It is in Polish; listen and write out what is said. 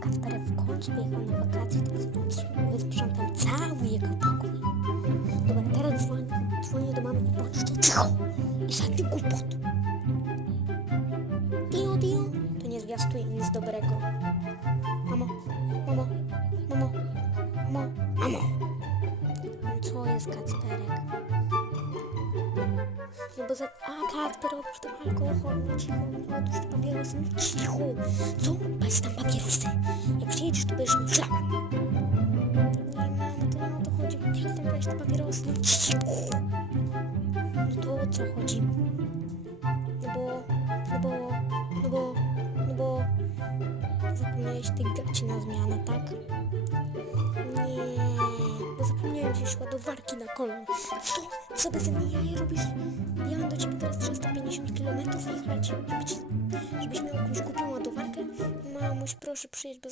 Kacper w końcu jechał na wakacje, wysprząt- wysprzątał cały jego pokój. Dobra, teraz dzwonię, dzwonię do mamy i bądźcie cicho i żadnych głupot. Dio, dio, to nie zwiastuje nic dobrego. Mamo, mamo, mamo, mamo, mamo. Co jest Kacperek? No bo za... A, Kacper, odłóż tam alkohol, cicho, no odłóż te papierosy, cicho. Co? Patrz tam papierosy. Jak przyjedziesz, to będziesz miał szlaban. Nie, mamo, to nie o to chodzi. Przestań paść te papierosy, no cicho. No to o co chodzi? No bo, no bo, no bo, no bo... Zapomniałeś tych gaci na zmianę, tak? Nie, bo zapomniałem wziąć ładowarki na kolon. Co? Co bez mnie robisz? 350 km jechać, żeby ci, żebyś miał jakąś głupią ładowarkę? Mamuś, proszę przyjedź, bo